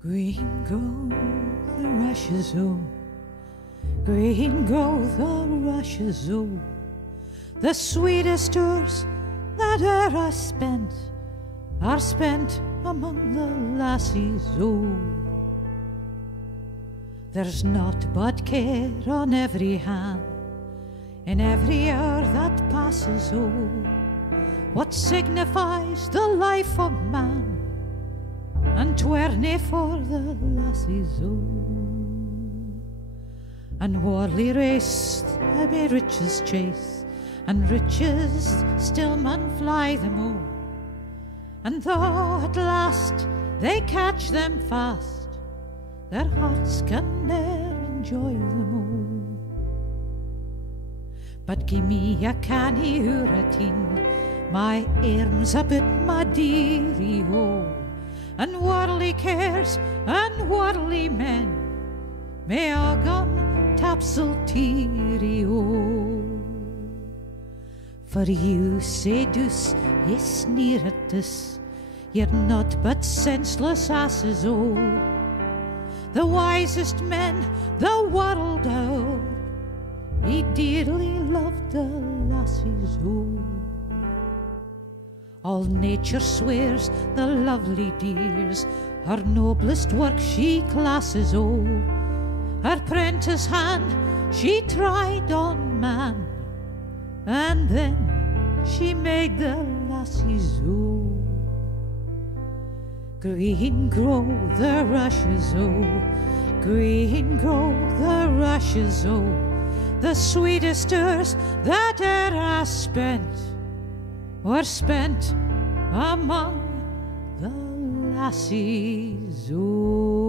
Green grow the rushes, oh, green grow the rushes, oh, the sweetest hours that e'er I spent are spent among the lassies, oh. There's naught but care on every hand, in every hour that passes, oh. What signifies the life of man, and 'twere nae for the lassies, oh. And warly race they may riches chase, and riches still man fly them, oh. And though at last they catch them fast, their hearts can ne'er enjoy them, oh. But gie me a canny huratin, my arms a bit my dearie, oh. And worldly cares and worldly men may all gone tapsel teary, oh. For you say dus, ye sneer at this, you're not but senseless asses, oh. The wisest men the world o'er, he dearly loved the lassies, oh. All nature swears the lovely dears, her noblest work she classes, oh. Her prentice hand she tried on man, and then she made the lassies, oh. Green grow the rushes, oh, green grow the rushes, oh, the sweetest hours that e'er I spent were spent among the lassies, oh.